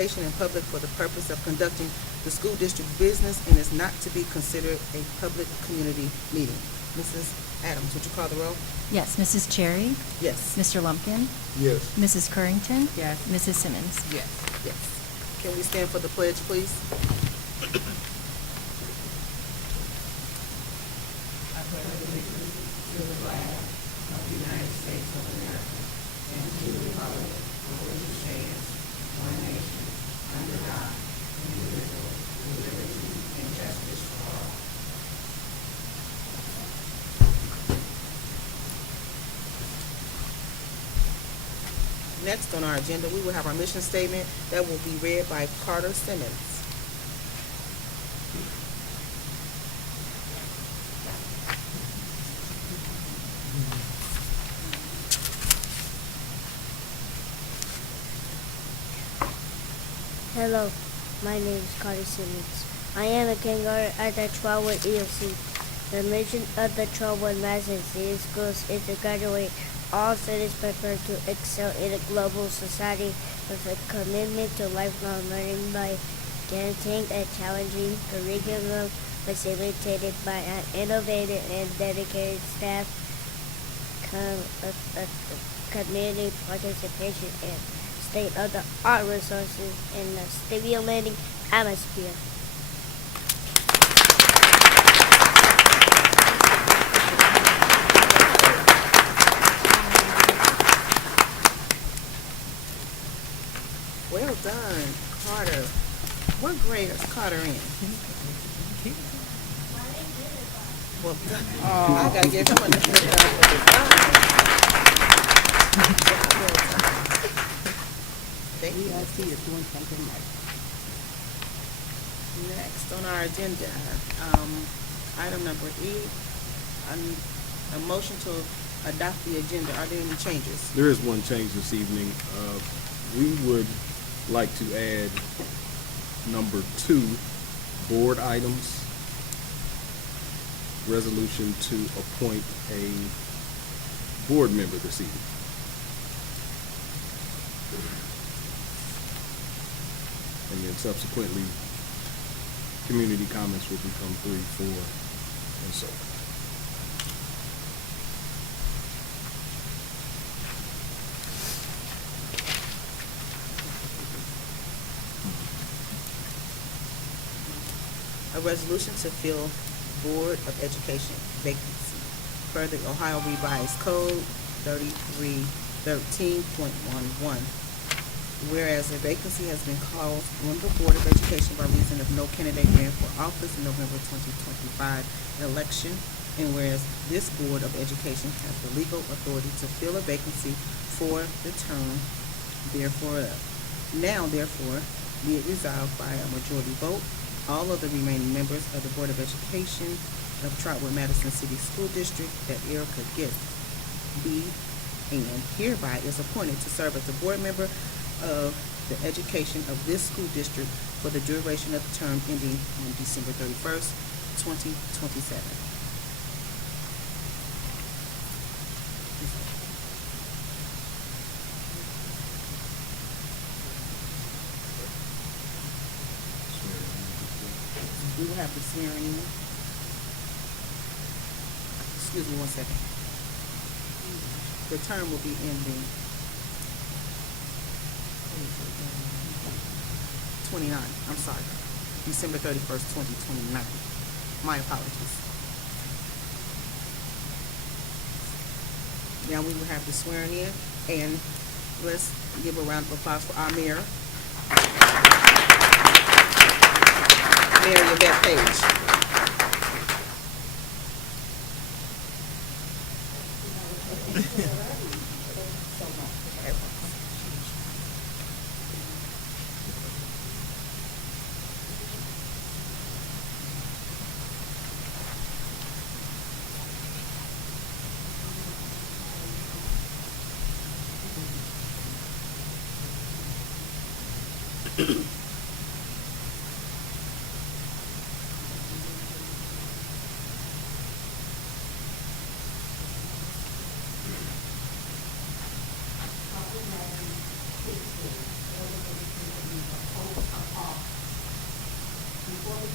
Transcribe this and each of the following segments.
in public for the purpose of conducting the school district business and is not to be considered a public community meeting. Mrs. Adams, would you call the roll? Yes. Mrs. Cherry? Yes. Mr. Lumpkin? Yes. Mrs. Currington? Yes. Mrs. Simmons? Yes. Yes. Can we stand for the pledge, please? Next on our agenda, we will have our mission statement that will be read by Carter Simmons. Hello, my name is Carter Simmons. I am a kindergarten at the Trotwood EOC. The mission of the Trotwood-Madison City Schools is to graduate all students prepared to excel in a global society with a commitment to lifelong learning by guaranteeing a challenging curriculum facilitated by an innovative and dedicated staff, community participation, and state-of-the-art resources in a stimulating atmosphere. Well done, Carter. What grade is Carter in? Well done. I gotta give him a for design. Thank you. EIC is doing something right. Next on our agenda, item number E, a motion to adopt the agenda. Are there any changes? There is one change this evening. We would like to add number 2, board items, resolution to appoint a board member this evening. And then subsequently, community comments will become 3, 4, and so on. A resolution to fill Board of Education vacancy per the Ohio Revised Code 3313.11. Whereas a vacancy has been called on the Board of Education by reason of no candidate ran for office in November 2025 election, and whereas this Board of Education has the legal authority to fill a vacancy for the term, therefore, be it resolved by a majority vote, all of the remaining members of the Board of Education of Trotwood-Madison City School District that Erica Gift be and hereby is appointed to serve as a board member of the education of this school district for the duration of the term ending on December 31st, 2027. We will have the swearing in. Excuse me one second. The term will be ending 29, I'm sorry, December 31st, 2029. My apologies. Now we will have the swearing in, and let's give a round of applause for our mayor. Mayor Yvette Page.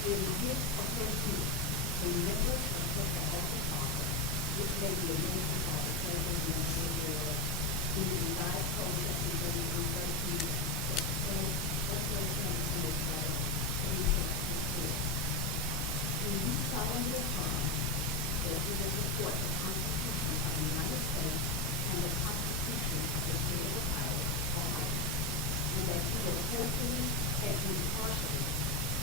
in his or her view, a member of such an office office, which may be a member of the president and the board, in the revised code section 3313, do you solemnly affirm that you will support the Constitution of the United States and the Constitution of the State of Ohio, and that you will faithfully and impartially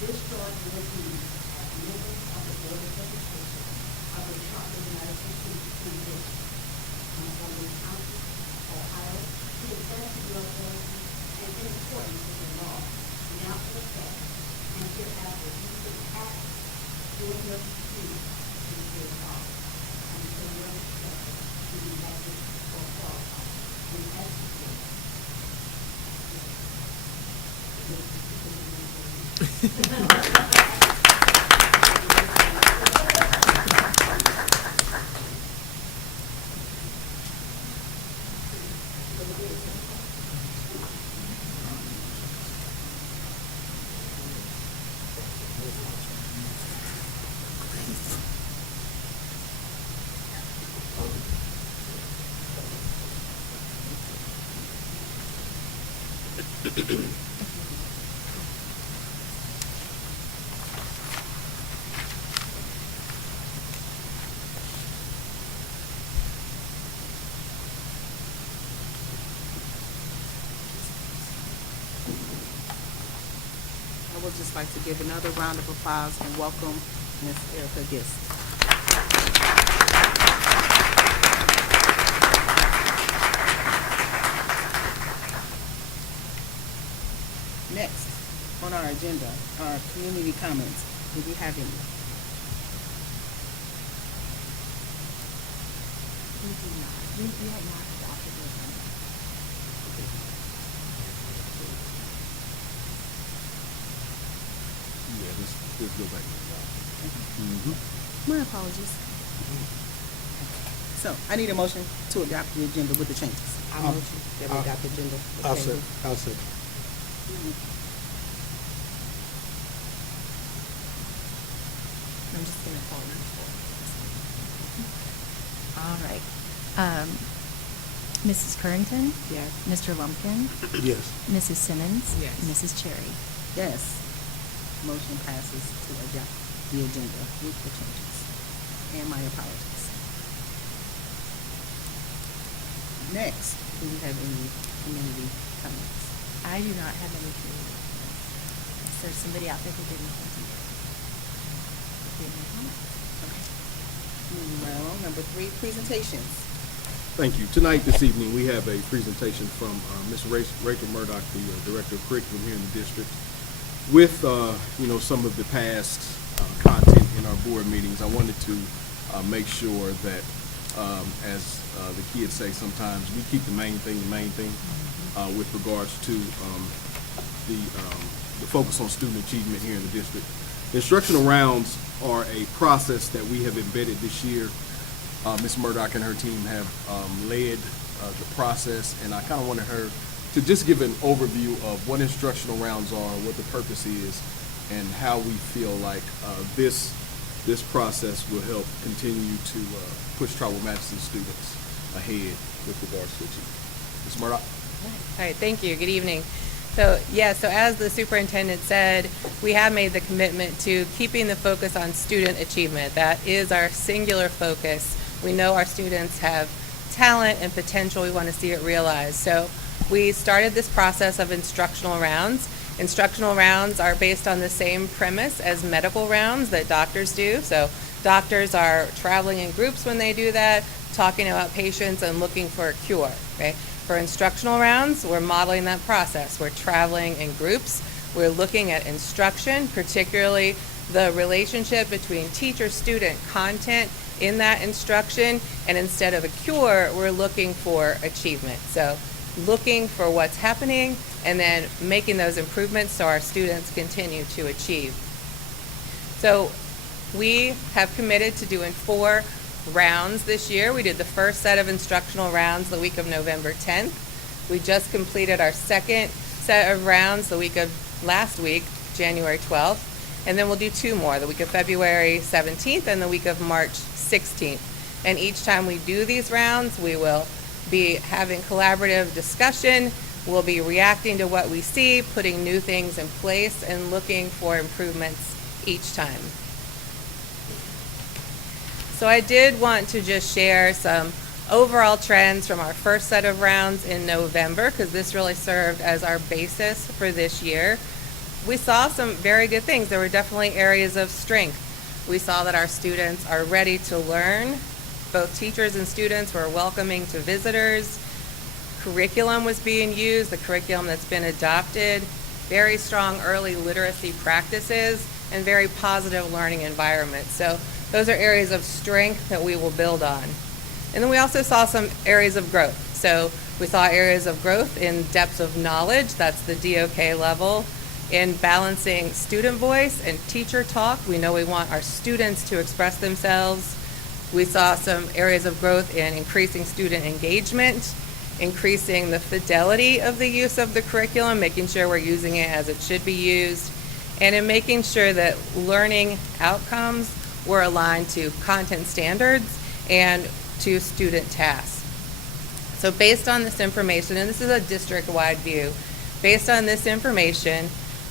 discharge your duties as members of the Board of Education of the Trotwood-Madison School District, Montgomery County, Ohio, to the best of your ability and in accordance with the law now in effect and hereafter you will act during your duties in this office, and so your successor to be elected or qualified and execute. I would just like to give another round of applause and welcome Ms. Erica Gist. Next on our agenda are community comments. Do we have any? We do not. We had not adopted those. Yeah, let's go back. My apologies. So I need a motion to adopt the agenda with the changes. I motion that we adopt the agenda. I'll second. I'll second. I'm just gonna call you for. All right. Mrs. Currington? Yes. Mr. Lumpkin? Yes. Mrs. Simmons? Yes. Mrs. Cherry? Yes. Motion passes to adopt the agenda with the changes. And my apologies. Next, do we have any community comments? I do not have any community comments. Is there somebody out there who didn't have any comments? Okay. Moving right along, number 3, presentations. Thank you. Tonight, this evening, we have a presentation from Ms. Rachel Murdoch, the Director of Curriculum here in the district, with some of the past content in our board meetings. I wanted to make sure that, as the kids say sometimes, we keep the main thing with regards to the focus on student achievement here in the district. The instructional rounds are a process that we have embedded this year. Ms. Murdoch and her team have led the process, and I kind of wanted her to just give an overview of what instructional rounds are, what the purpose is, and how we feel like this process will help continue to push Trotwood-Madison students ahead with regards to achievement. Ms. Murdoch? All right, thank you. Good evening. So as the superintendent said, we have made the commitment to keeping the focus on student achievement. That is our singular focus. We know our students have talent and potential. We want to see it realized. So we started this process of instructional rounds. Instructional rounds are based on the same premise as medical rounds that doctors do. So doctors are traveling in groups when they do that, talking about patients and looking for a cure, right? For instructional rounds, we're modeling that process. We're traveling in groups. We're looking at instruction, particularly the relationship between teacher-student content in that instruction, and instead of a cure, we're looking for achievement. So looking for what's happening and then making those improvements so our students continue to achieve. So we have committed to doing 4 rounds this year. We did the first set of instructional rounds the week of November 10th. We just completed our second set of rounds the week of last week, January 12th. And then we'll do 2 more, the week of February 17th and the week of March 16th. And each time we do these rounds, we will be having collaborative discussion. We'll be reacting to what we see, putting new things in place, and looking for improvements each time. So I did want to just share some overall trends from our first set of rounds in November, because this really served as our basis for this year. We saw some very good things. There were definitely areas of strength. We saw that our students are ready to learn. Both teachers and students were welcoming to visitors. Curriculum was being used, the curriculum that's been adopted, very strong early literacy practices, and very positive learning environments. So those are areas of strength that we will build on. And then we also saw some areas of growth. So we saw areas of growth in depth of knowledge, that's the DOK level, in balancing student voice and teacher talk. We know we want our students to express themselves. We saw some areas of growth in increasing student engagement, increasing the fidelity of the use of the curriculum, making sure we're using it as it should be used, and in making sure that learning outcomes were aligned to content standards and to student tasks. So based on this information, and this is a district-wide view, based on this information,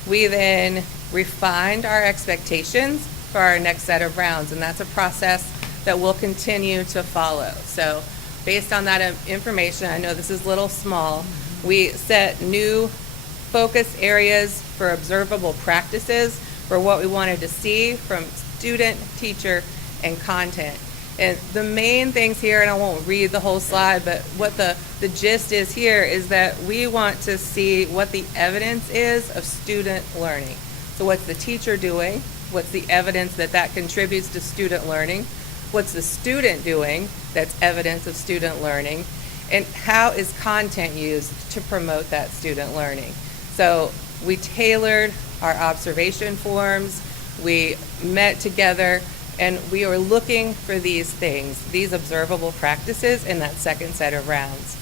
we then refined our expectations for our next set of rounds, and that's a process that we'll continue to follow. So based on that information, I know this is a little small, we set new focus areas for observable practices for what we wanted to see from student, teacher, and content. And the main things here, and I won't read the whole slide, but what the gist is here is that we want to see what the evidence is of student learning. So what's the teacher doing? What's the evidence that that contributes to student learning? What's the student doing that's evidence of student learning? And how is content used to promote that student learning? So we tailored our observation forms, we met together, and we are looking for these things, these observable practices in that second set of rounds.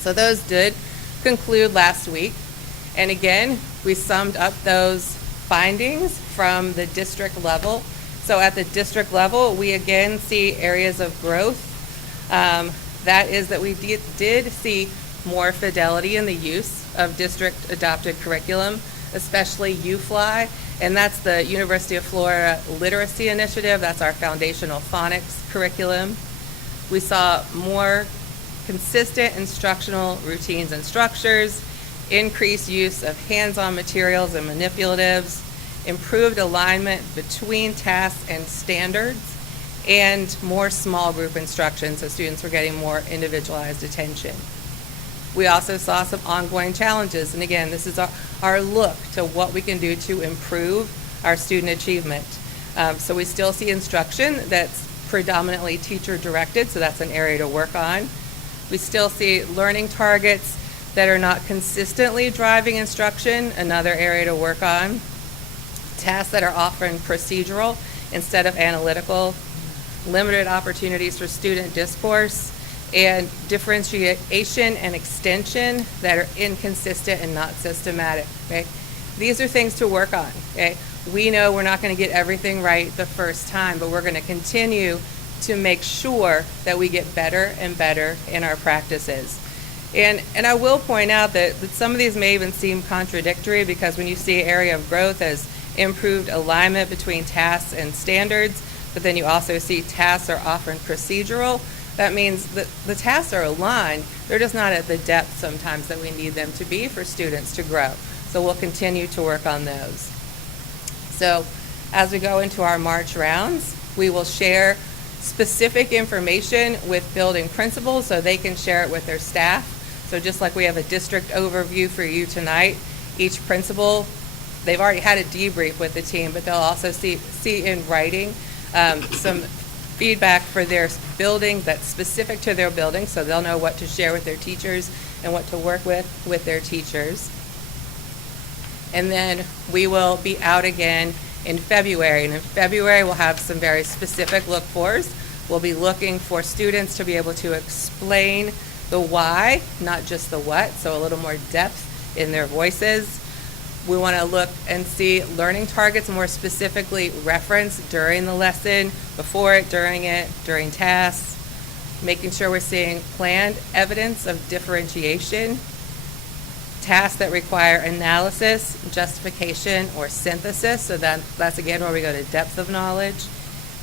So those did conclude last week. And again, we summed up those findings from the district level. So at the district level, we again see areas of growth. That is that we did see more fidelity in the use of district adopted curriculum, especially UFLY, and that's the University of Florida Literacy Initiative. That's our foundational phonics curriculum. We saw more consistent instructional routines and structures, increased use of hands-on materials and manipulatives, improved alignment between tasks and standards, and more small group instruction, so students were getting more individualized attention. We also saw some ongoing challenges, and again, this is our look to what we can do to improve our student achievement. So we still see instruction that's predominantly teacher-directed, so that's an area to work on. We still see learning targets that are not consistently driving instruction, another area to work on. Tasks that are often procedural instead of analytical, limited opportunities for student discourse, and differentiation and extension that are inconsistent and not systematic, okay? These are things to work on, okay? We know we're not going to get everything right the first time, but we're going to continue to make sure that we get better and better in our practices. And I will point out that some of these may even seem contradictory, because when you see area of growth as improved alignment between tasks and standards, but then you also see tasks are often procedural, that means that the tasks are aligned, they're just not at the depth sometimes that we need them to be for students to grow. So we'll continue to work on those. So as we go into our March rounds, we will share specific information with building principals so they can share it with their staff. So just like we have a district overview for you tonight, each principal, they've already had a debrief with the team, but they'll also see in writing some feedback for their building that's specific to their building, so they'll know what to share with their teachers and what to work with their teachers. And then we will be out again in February, and in February we'll have some very specific look-fors. We'll be looking for students to be able to explain the why, not just the what, so a little more depth in their voices. We want to look and see learning targets more specifically referenced during the lesson, before it, during tasks, making sure we're seeing planned evidence of differentiation, tasks that require analysis, justification, or synthesis, so that's again where we go to depth of knowledge,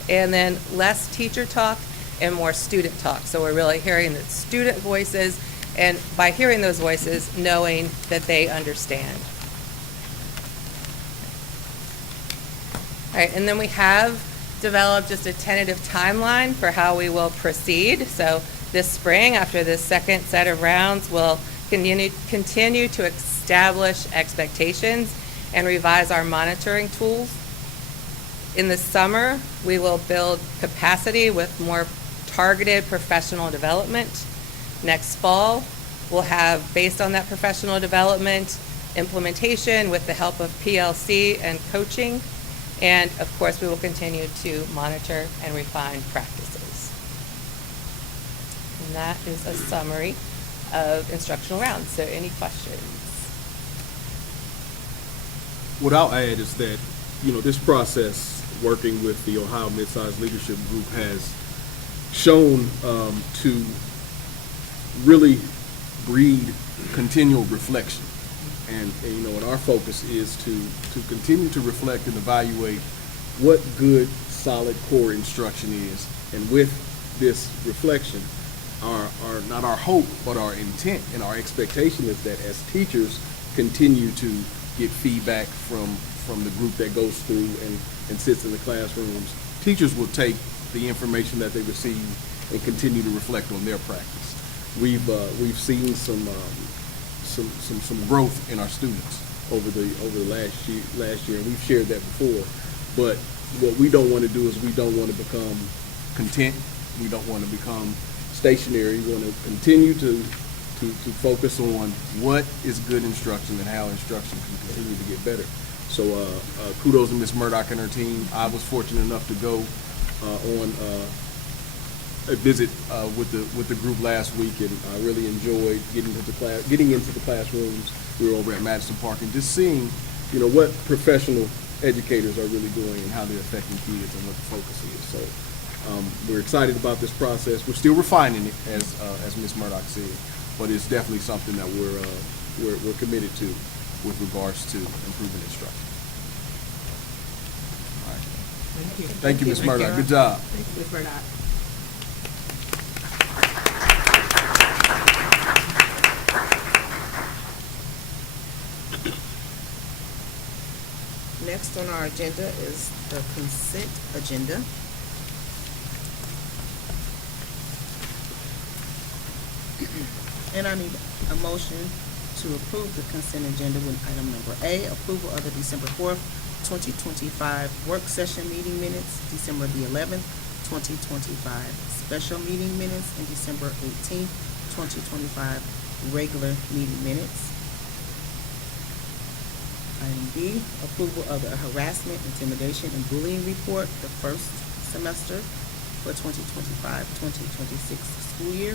and then less teacher talk and more student talk. So we're really hearing the student voices, and by hearing those voices, knowing that they understand. All right, and then we have developed just a tentative timeline for how we will proceed. So this spring, after this second set of rounds, we'll continue to establish expectations and revise our monitoring tools. In the summer, we will build capacity with more targeted professional development. Next fall, we'll have, based on that professional development, implementation with the help of PLC and coaching. And of course, we will continue to monitor and refine practices. And that is a summary of instructional rounds. So any questions? What I'll add is that, this process, working with the Ohio Mid-Size Leadership Group, has shown to really breed continual reflection. And our focus is to continue to reflect and evaluate what good, solid core instruction is. And with this reflection, not our hope, but our intent and our expectation is that as teachers continue to get feedback from the group that goes through and sits in the classrooms, teachers will take the information that they receive and continue to reflect on their practice. We've seen some growth in our students over the last year, and we've shared that before. But what we don't want to do is we don't want to become content. We don't want to become stationary. We want to continue to focus on what is good instruction and how instruction can continue to get better. So kudos to Ms. Murdoch and her team. I was fortunate enough to go on a visit with the group last week, and I really enjoyed getting into the classrooms. We were over at Madison Park and just seeing, what professional educators are really doing and how they're affecting kids and what the focus is. So we're excited about this process. We're still refining it, as Ms. Murdoch said, but it's definitely something that we're committed to with regards to improving instruction. All right. Thank you. Thank you, Ms. Murdoch. Good job. Thank you, Ms. Murdoch. Next on our agenda is the consent agenda. And I need a motion to approve the consent agenda with item number A, approval of the December 4th, 2025 work session meeting minutes, December the 11th, 2025 special meeting minutes, and December 18th, 2025 regular meeting minutes. Item B, approval of the harassment, intimidation, and bullying report, the first semester for 2025-2026 school year.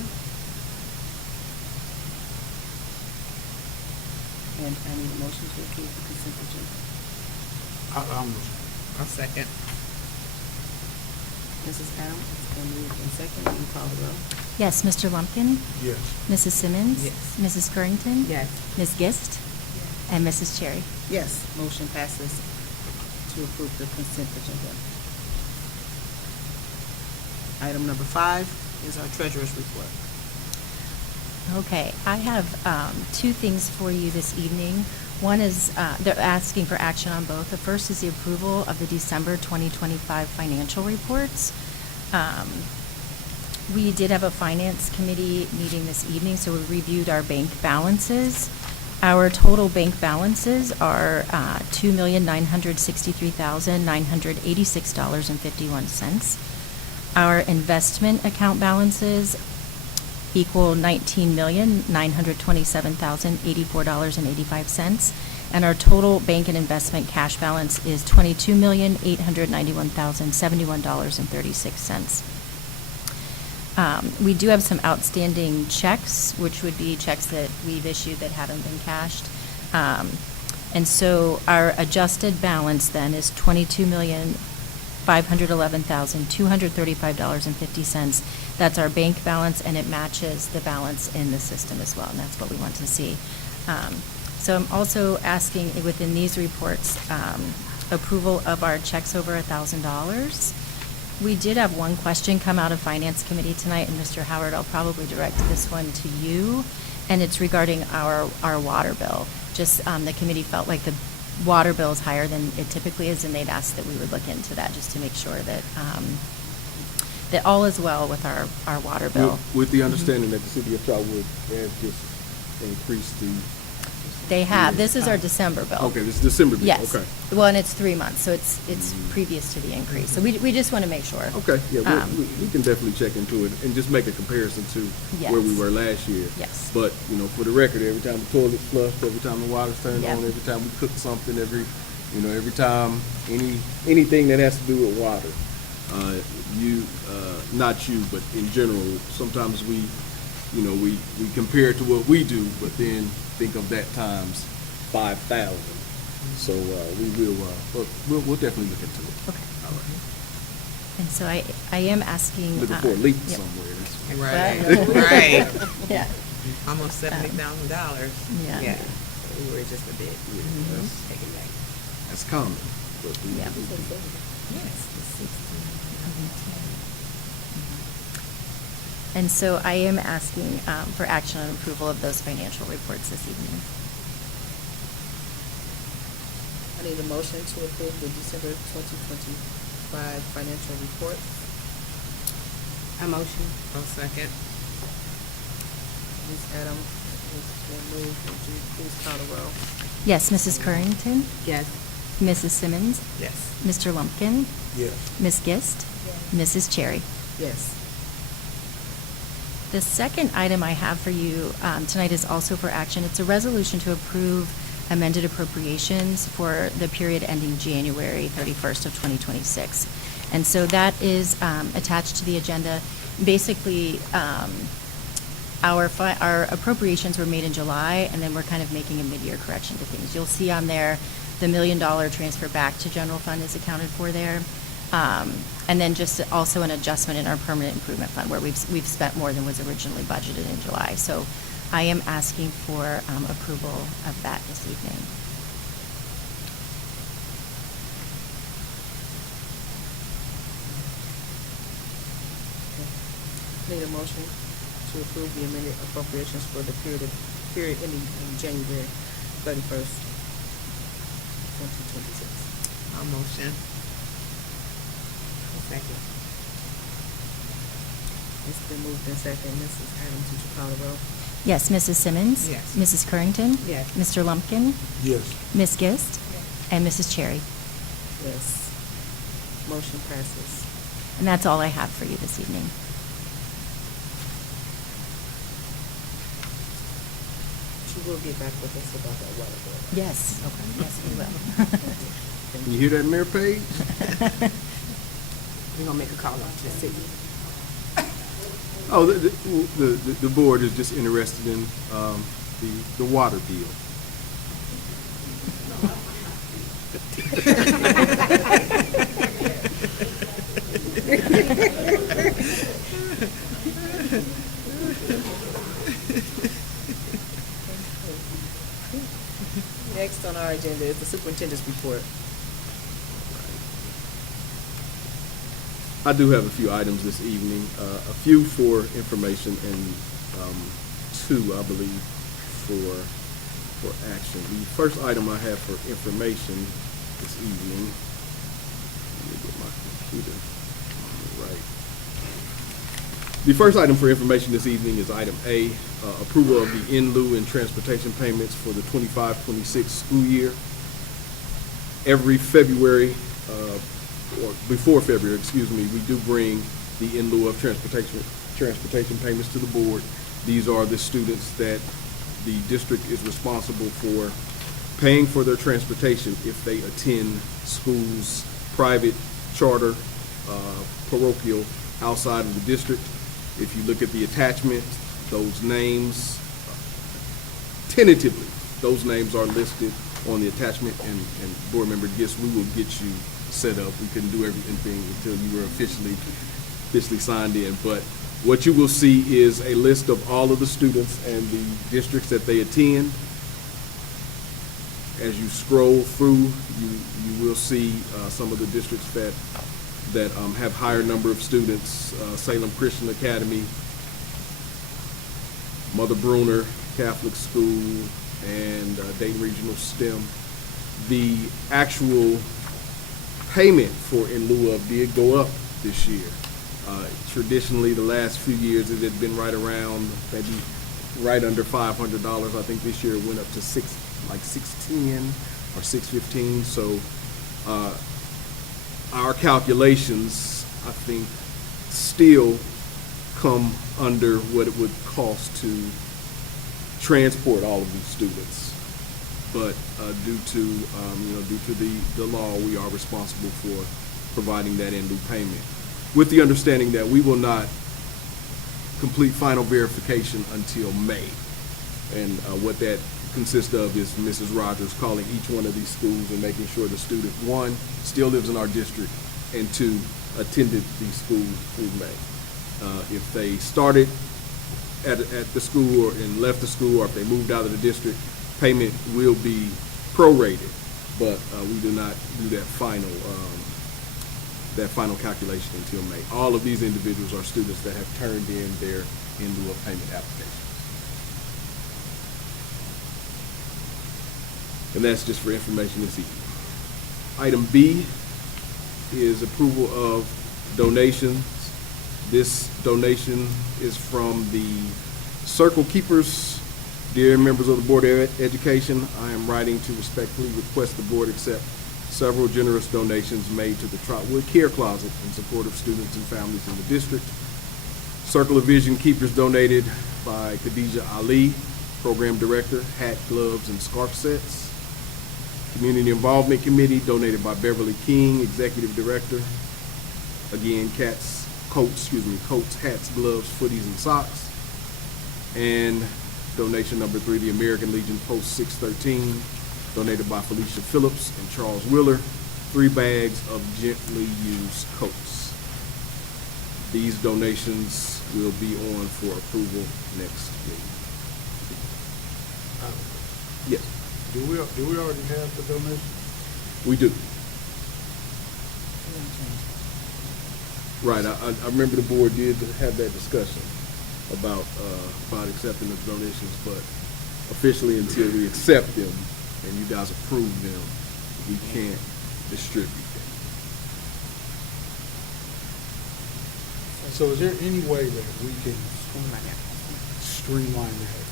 And I need a motion to approve the consent agenda. I'll second. Mrs. Adams, it's been moved in second. Will you call the roll? Yes, Mr. Lumpkin? Yes. Mrs. Simmons? Yes. Mrs. Currington? Yes. Ms. Gist? And Mrs. Cherry? Yes, motion passes to approve the consent agenda. Item number 5 is our treasurer's report. Okay, I have two things for you this evening. One is, they're asking for action on both. The first is the approval of the December 2025 financial reports. We did have a finance committee meeting this evening, so we reviewed our bank balances. Our total bank balances are $2,963,986.51. Our investment account balances equal $19,927,084.85, and our total bank and investment cash balance is $22,891,071.36. We do have some outstanding checks, which would be checks that we've issued that haven't been cashed. And so our adjusted balance then is $22,511,235.50. That's our bank balance, and it matches the balance in the system as well, and that's what we want to see. So I'm also asking within these reports, approval of our checks over $1,000. We did have one question come out of Finance Committee tonight, and Mr. Howard, I'll probably direct this one to you, and it's regarding our water bill. Just, the committee felt like the water bill is higher than it typically is, and they'd asked that we would look into that just to make sure that, that all is well with our water bill. With the understanding that the city of Trotwood has just increased the. They have. This is our December bill. Okay, this is December bill. Yes. Okay. Well, and it's 3 months, so it's previous to the increase. So we just want to make sure. Okay, yeah, Um, we can definitely check into it and just make a comparison to where we Yes. were last year. Yes. But, for the record, every time the toilet's flushed, every time the water's turned Yep. on, every time we cook something, every time anything that has to do with water, not you, but in general, sometimes we compare it to what we do, but then think of that times 5,000. So we'll definitely look into it. Okay. All right. And so I am asking. Looking for a leak yep. somewhere. That's- Right, Right. right. Yeah. Almost $70,000. Yeah. Yeah, we were just a bit, taken back. That's common. But we- Yeah. Yes, the 16. And so I am asking for action on approval of those financial reports this evening. I need a motion to approve the December 2025 financial report. A motion. I'll second. Ms. Adams, it's been moved. Would you please call the roll? Yes, Mrs. Currington, Yes. Mrs. Simmons, Yes. Mr. Lumpkin, Yes. Ms. Gist, Mrs. Cherry. Yes. The second item I have for you tonight is also for action. It's a resolution to approve amended appropriations for the period ending January 31st of 2026. And so that is attached to the agenda. Basically, our appropriations were made in July, and then we're kind of making a mid-year correction to things. You'll see on there the $1 million transfer back to general fund is accounted for there. And then just also an adjustment in our permanent improvement fund where we've spent more than was originally budgeted in July. So I am asking for approval of that this evening. Need a motion to approve the amended appropriations for the period ending in January 31st, 2026. A motion. A second. It's been moved in second. Mrs. Adams, would you call the roll? Yes, Mrs. Simmons? Yes. Mrs. Currington? Yes. Mr. Lumpkin? Yes. Ms. Gist? And Mrs. Cherry. Yes. Motion passes. And that's all I have for you this evening. She will get back with us about that water bill. Yes. Okay. Yes, we will. You hear that, Mayor Page? We're gonna make a call up to the city. Oh, the board is just interested in the water deal. Next on our agenda is the superintendent's report. I do have a few items this evening, a few for information and two, I believe, for action. The first item I have for information this evening, let me get my computer on the right. The first item for information this evening is item A, approval of the in lieu and transportation payments for the 25-26 school year. Every February, or before February, excuse me, we do bring the in lieu of transportation payments to the board. These are the students that the district is responsible for paying for their transportation if they attend schools, private, charter, parochial, outside of the district. If you look at the attachment, those names, tentatively, those names are listed on the attachment, and board member Gist, we will get you set up. We couldn't do everything until you were officially signed in. But what you will see is a list of all of the students and the districts that they attend. As you scroll through, you will see some of the districts that have higher number of students: Salem Christian Academy, Mother Bruner Catholic School, and Dayton Regional STEM. The actual payment for in lieu of did go up this year. Traditionally, the last few years, it had been right around maybe right under $500. I think this year it went up to $610 or $615. So our calculations, I think, still come under what it would cost to transport all of these students. But due to the law, we are responsible for providing that in lieu payment, with the understanding that we will not complete final verification until May. And what that consists of is Mrs. Rogers calling each one of these schools and making sure the student, one, still lives in our district, and two, attended these schools through May. If they started at the school and left the school, or if they moved out of the district, payment will be prorated, but we do not do that final calculation until May. All of these individuals are students that have turned in their in lieu of payment applications. And that's just for information this evening. Item B is approval of donations. This donation is from the Circle Keepers. Dear members of the Board of Education, I am writing to respectfully request the board accept several generous donations made to the Trotwood Care Closet in support of students and families in the district. Circle of Vision Keepers donated by Khadijah Ali, Program Director, hat, gloves, and scarf sets. Community Involvement Committee donated by Beverly King, Executive Director. Again, coats, hats, gloves, footies, and socks. And donation number 3, the American Legion Post 613, donated by Felicia Phillips and Charles Willer, 3 bags of gently used coats. These donations will be on for approval next meeting. Yes, Do we already have the donation? we do. Right, I remember the board did have that discussion about accepting the donations, but officially until we accept them and you guys approve them, we can't distribute them. So is there any way that we can streamline that?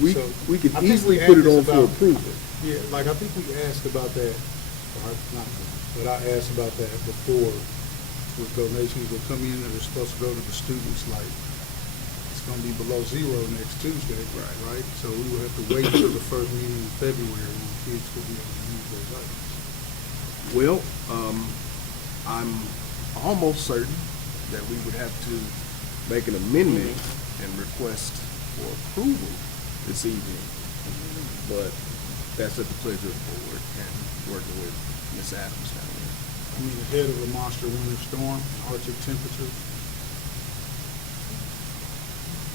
We could I think easily we put it asked on for about- approval. Yeah, like I think we asked about that, or not, but I asked about that before with donations that come in that are supposed to go to the students, like it's gonna be below zero next Tuesday, right? So we will have to wait until the first meeting in February when kids will be able to use those items. Well, I'm almost certain that we would have to make an amendment and request for approval this evening. But that's at the pleasure of the board and working with Ms. Adams down there. I mean, ahead of a monster winter storm, Arctic temperatures.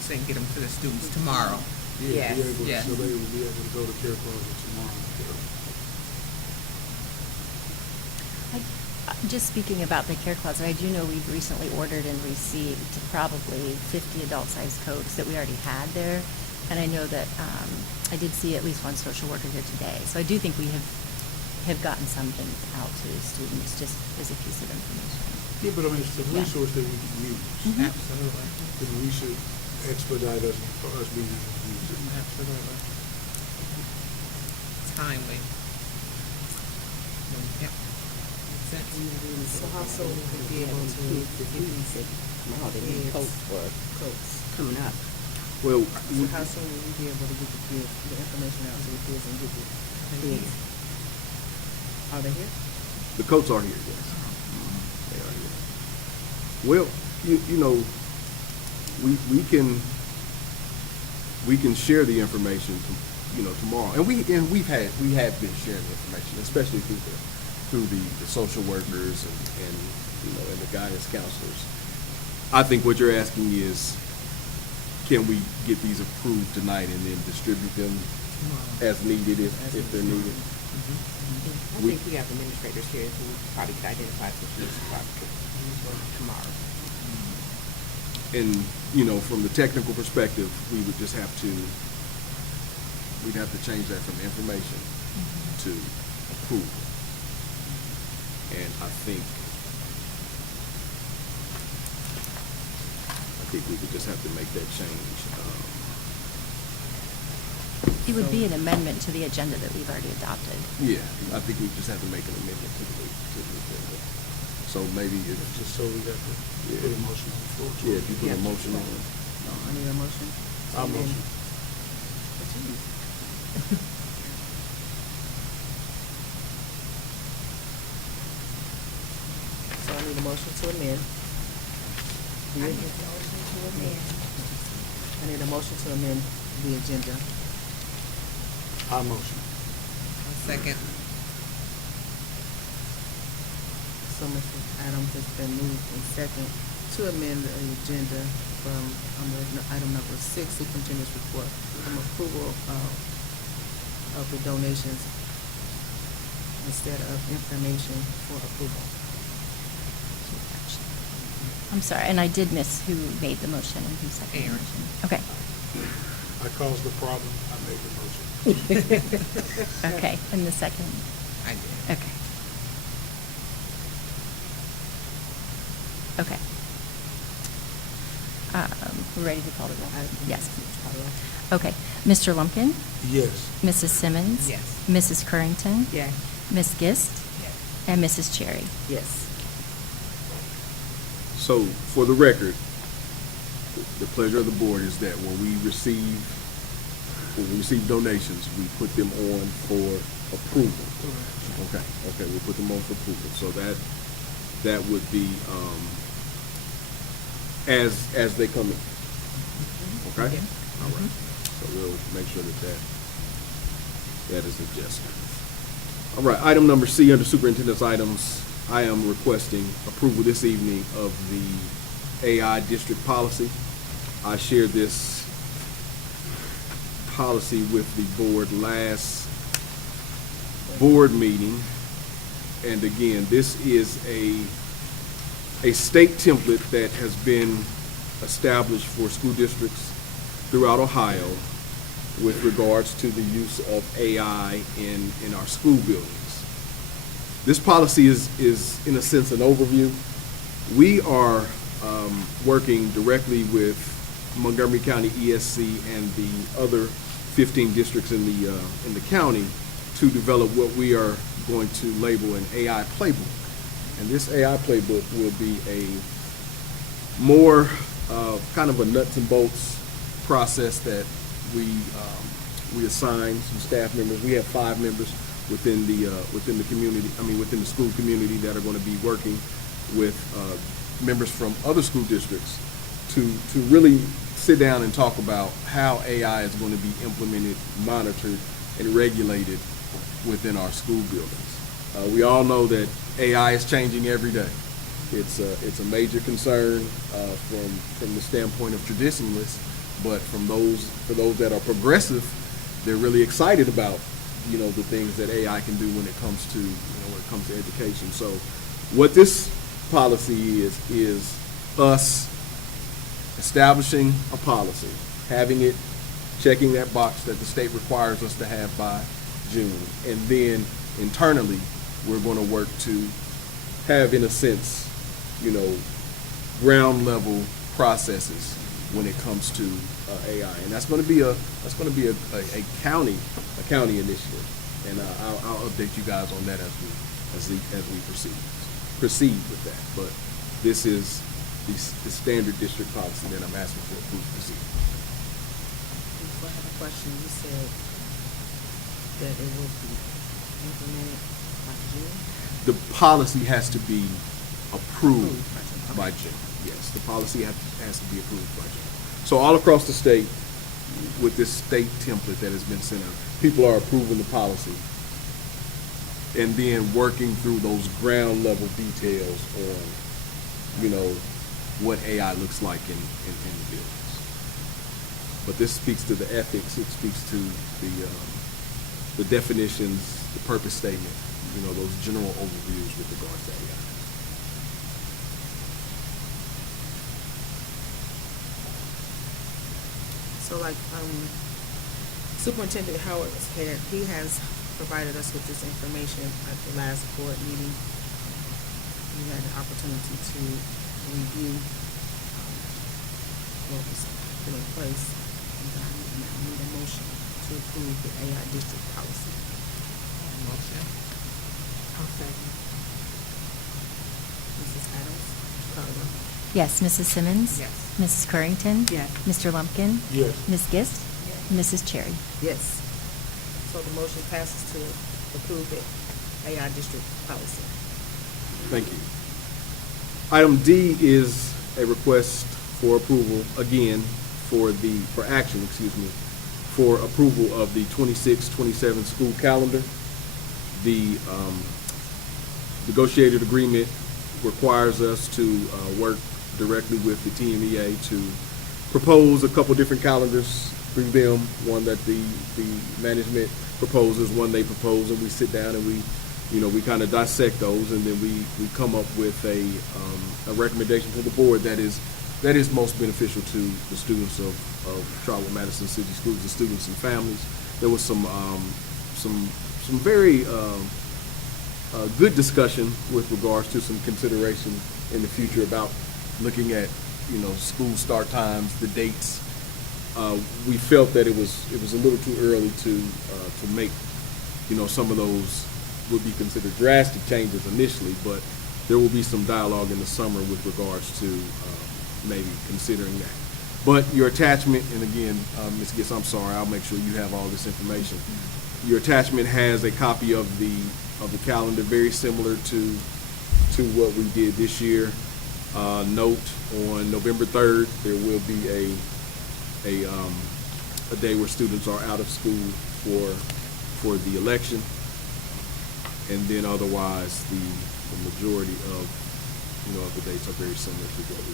Say get them to the students tomorrow. Yeah, Yes, be able, yes. so they will be able to go to Care Closet tomorrow. Just speaking about the care closet, I do know we've recently ordered and received probably 50 adult-sized coats that we already had there. And I know that I did see at least one social worker here today. So I do think we have gotten something out to the students just as a piece of information. Yeah, but I mean, it's a Yeah. resource that we can use. Absolutely. Then we should expedite us for us being able to use it. Absolutely. Timely. Yep. Makes sense. So how soon will we be able to, if we said tomorrow, they need coats for coats coming up. Well, So how soon will we be able to get the information out to the kids and get the kids? Are they here? the coats are here, yes. They are here. Well, you know, we can share the information tomorrow. And we have been sharing the information, especially through the social workers and the guidance counselors. I think what you're asking is, can we get these approved tonight and then distribute them as needed if they're needed? I think we have administrators here who probably could identify some things tomorrow. And, from the technical perspective, we would just have to, we'd have to change that from information to approval. And I think we would just have to make that change. It would be an amendment to the agenda that we've already adopted. Yeah, I think we just have to make an amendment to the agenda. So maybe Just so we got to put a motion on the floor. if you put a motion on. No, I need a motion. I'll motion. So I need a motion to amend. I need a motion to amend the agenda. I motion. Second. So Mr. Adams has been moved and second to amend the agenda from, item number 6, superintendent's report, from approval of the donations instead of information for approval. I'm sorry, and I did miss who made the motion and who seconded the Aaron. motion. Okay, I caused the problem. I made the motion. okay, and the second, I did. okay. Okay. We're ready to call the roll? Yes. Okay, Mr. Lumpkin, Yes. Mrs. Simmons? Yes. Mrs. Currington? Yes. Ms. Gist? And Mrs. Cherry? Yes. So, for the record, the pleasure of the board is that when we receive donations, we put them on for approval. Okay, we'll put them on for approval. So that would be, as they come in. Okay? All right. So we'll make sure that is adjusted. All right, item number C under superintendent's items, I am requesting approval this evening of the AI district policy. I shared this policy with the board last board meeting. And again, this is a state template that has been established for school districts throughout Ohio with regards to the use of AI in our school buildings. This policy is in a sense an overview. We are working directly with Montgomery County ESC and the other 15 districts in the county to develop what we are going to label an AI playbook. And this AI playbook will be a more kind of a nuts and bolts process that we assign some staff members. We have 5 members within the community, within the school community that are going to be working with members from other school districts to really sit down and talk about how AI is going to be implemented, monitored, and regulated within our school buildings. We all know that AI is changing every day. It's a major concern from the standpoint of traditionalists, but for those that are progressive, they're really excited about the things that AI can do when it comes to education. So what this policy is us establishing a policy, having it, checking that box that the state requires us to have by June, and then internally we're going to work to have, in a sense, ground level processes when it comes to AI, and that's going to be a county initiative, and I'll update you guys on that as we proceed with that. But this is the standard district policy that I'm asking for approval this evening. I have a question. You said that it will be implemented by June? The policy has to be approved Okay. by June. Yes, the policy has to be approved by June. So all across the state, with this state template that has been sent out. People are approving the policy and then working through those ground level details on, you know, what AI looks like in the buildings. But this speaks to the ethics, it speaks to the definitions, the purpose statement, you know, those general overviews with regards to AI. So like, Superintendent Howard said, he has provided us with this information at the last board meeting. We had the opportunity to review what was put in place. And I need a motion to approve the AI district policy. Motion. I'll second. Mrs. Adams, call the roll. Yes, Mrs. Simmons? Yes. Mrs. Currington? Yes. Mr. Lumpkin? Yes. Ms. Gist? Mrs. Cherry? Yes. So the motion passes to approve the AI district policy. Thank you. Item D is a request for approval, again, for action, for approval of the 26-27 school calendar. The negotiated agreement requires us to work directly with the TMEA to propose a couple different calendars through them, one that the management proposes, one they propose, and we sit down and we kind of dissect those, and then we come up with a recommendation to the board that is most beneficial to the students of Trotwood-Madison City Schools, the students and families. There was some very good discussion with regards to some consideration in the future about looking at, you know, school start times, the dates. We felt that it was a little too early to make, you know, some of those would be considered drastic changes initially, but there will be some dialogue in the summer with regards to maybe considering that. But your attachment, and again, Ms. Gist, I'm sorry, I'll make sure you have all this information. Your attachment has a copy of the calendar, very similar to what we did this year. Note on November 3rd, there will be a day where students are out of school for the election, and then otherwise the majority of the dates are very similar to what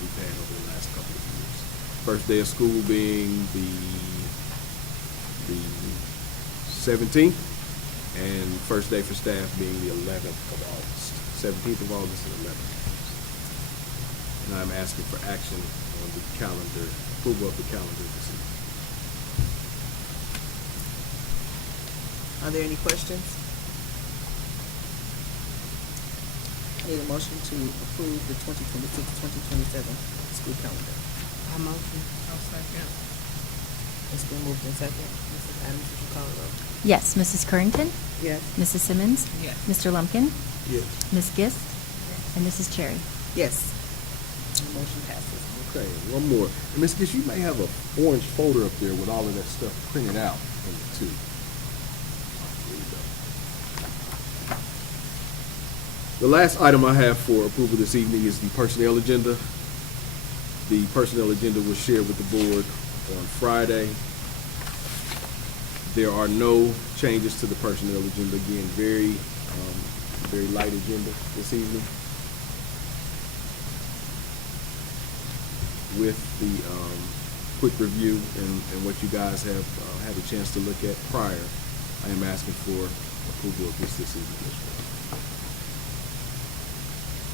we've had over the last couple of years. First day of school being the 17th, and first day for staff being the 11th of August, 17th of August and 11th of August. And I'm asking for action on the calendar, approval of the calendar this evening. Are there any questions? I need a motion to approve the 2026-2027 school calendar. I'll motion. I'll second. It's been moved in second. Mrs. Adams, would you call the roll? Yes, Mrs. Currington? Yes. Mrs. Simmons? Yes. Mr. Lumpkin? Yes. Ms. Gist? And Mrs. Cherry? Yes. The motion passes. Okay, one more. And Ms. Gish, you may have an orange folder up there with all of that stuff printed out in it too. There you go. The last item I have for approval this evening is the personnel agenda. The personnel agenda was shared with the board on Friday. There are no changes to the personnel agenda. Again, very light agenda this evening. With the quick review and what you guys have had a chance to look at prior, I am asking for approval of this evening as well.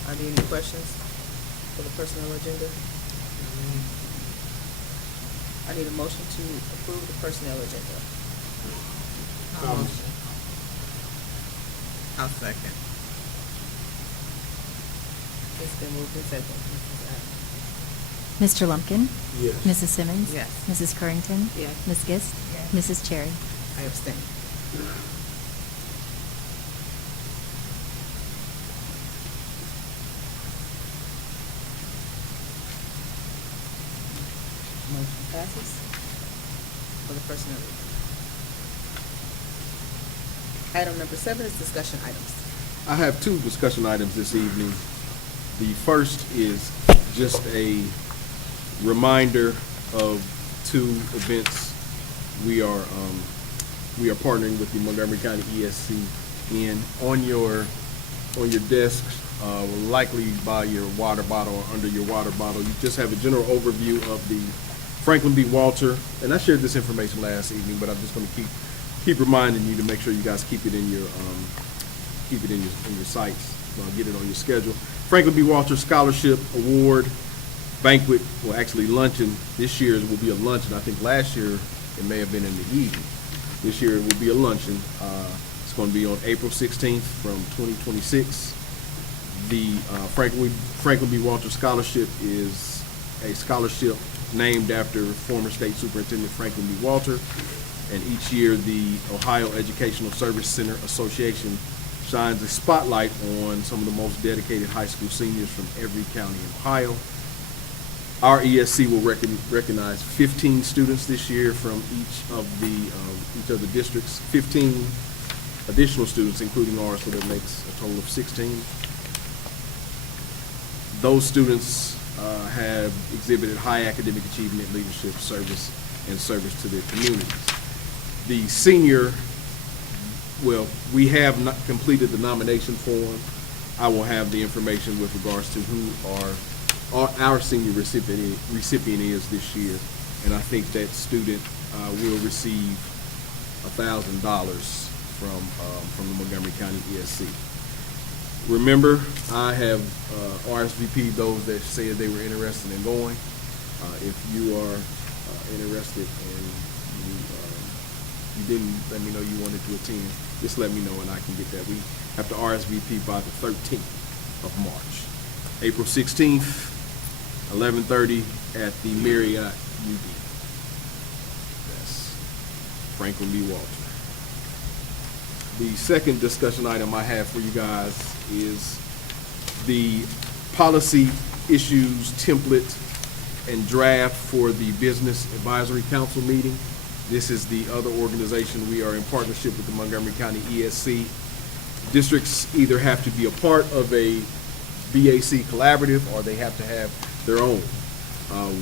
Are there any questions for the personnel agenda? I need a motion to approve the personnel agenda. I'll motion. I'll second. It's been moved in second. Mrs. Adams. Mr. Lumpkin? Yes. Mrs. Simmons? Yes. Mrs. Currington? Yes. Ms. Gist? Mrs. Cherry? I abstain. Motion passes for the personnel agenda. Item number 7 is discussion items. I have two discussion items this evening. The first is just a reminder two events we are partnering with the Montgomery County ESC in. On your desks, likely by your water bottle or under your water bottle, you just have a general overview of the Franklin B. Walter, and I shared this information last evening, but I'm just going to keep reminding you to make sure you guys keep it in your sites, get it on your schedule. Franklin B. Walter Scholarship Award banquet, well, actually luncheon. This year will be a luncheon. I think last year it may have been in the evening. This year it will be a luncheon. It's going to be on April 16th from 2026. The Franklin B. Walter Scholarship is a scholarship named after former State Superintendent Franklin B. Walter. And each year, the Ohio Educational Service Center Association shines a spotlight on some of the most dedicated high school seniors from every county in Ohio. Our ESC will recognize 15 students this year from each of the districts, 15 additional students, including ours, so that makes a total of 16. Those students have exhibited high academic achievement, leadership, service, and service to their communities. The senior, well, we have not completed the nomination form. I will have the information with regards to who our senior recipient is this year, and I think that student will receive $1,000 from the Montgomery County ESC. Remember, I have RSVP'd those that said they were interested in going. If you are interested and you didn't let me know you wanted to attend, just let me know and I can get that. We have to RSVP by the 13th of March. April 16th, 11:30 at the Marriott UD. That's Franklin B. Walter. The second discussion item I have for you guys is the policy issues template and draft for the Business Advisory Council meeting. This is the other organization. We are in partnership with the Montgomery County ESC. Districts either have to be a part of a BAC collaborative or they have to have their own.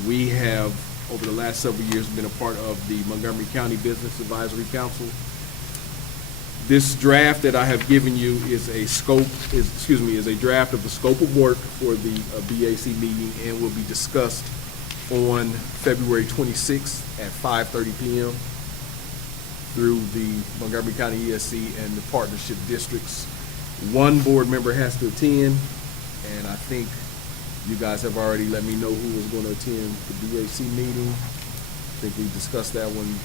We have, over the last several years, been a part of the Montgomery County Business Advisory Council. This draft that I have given you is a draft of the scope of work for the BAC meeting and will be discussed on February 26th at 5:30 p.m. through the Montgomery County ESC and the partnership districts. One board member has to attend, and I think you guys have already let me know who is going to attend the BAC meeting. I think we discussed that one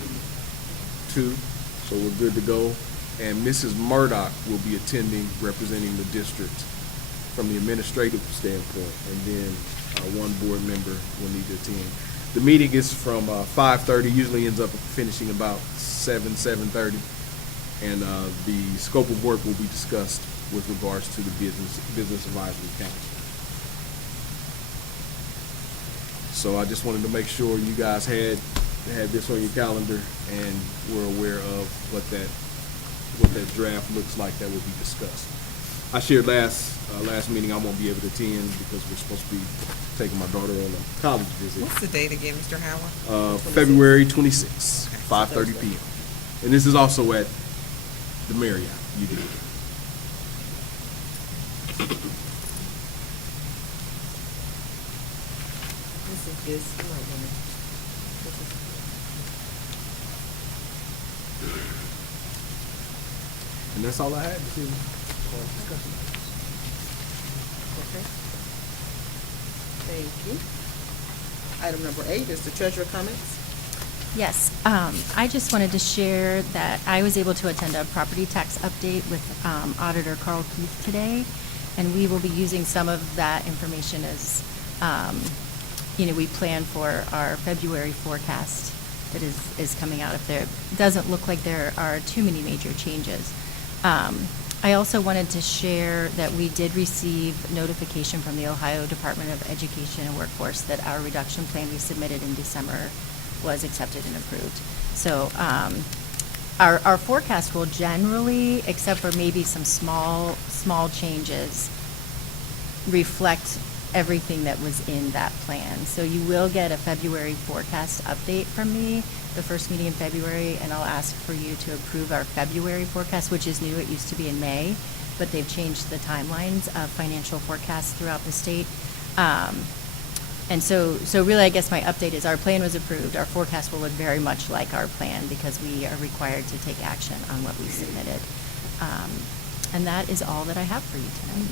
too, so we're good to go. And Mrs. Murdoch will be attending, representing the district from the administrative standpoint, and then one board member will need to attend. The meeting is from 5:30, usually ends up finishing about 7:30, and the scope of work will be discussed with regards to the Business Advisory Council. So I just wanted to make sure you guys had this on your calendar and were aware of what that draft looks like that will be discussed. I shared last meeting I won't be able to attend because we're supposed to be taking my daughter on a college visit. What's the date again, Mr. Howard? February 26th, 5:30 p.m. And this is also at the Marriott UD. And that's all I had this evening for discussion. Okay. Thank you. Item number 8 is the treasurer comments. Yes, I just wanted to share that I was able to attend a property tax update with Auditor Carl Keith today, and we will be using some of that information as, we plan for our February forecast that is coming out. If there doesn't look like there are too many major changes. I also wanted to share that we did receive notification from the Ohio Department of Education and Workforce that our reduction plan we submitted in December was accepted and approved. So our forecast will generally, except for maybe some small changes, reflect everything that was in that plan. So you will get a February forecast update from me, the first meeting in February, and I'll ask for you to approve our February forecast, which is new. It used to be in May, but they've changed the timelines of financial forecasts throughout the state. And so really, I guess my update is our plan was approved. Our forecast will look very much like our plan because we are required to take action on what we submitted. And that is all that I have for you tonight.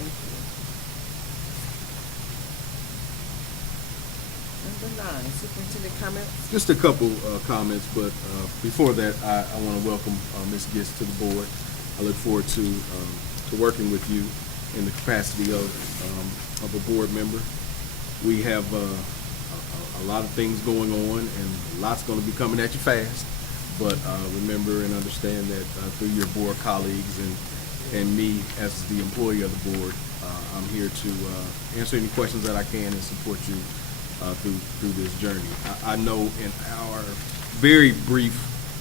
Thank you. Number 9, superintendent comments. Just a couple comments, but before that, I want to welcome Ms. Gist to the board. I look forward to working with you in the capacity of a board member. We have a lot of things going on, and lots going to be coming at you fast. But remember and understand that through your board colleagues and me as the employee of the board, I'm here to answer any questions that I can and support you through this journey. I know in our very brief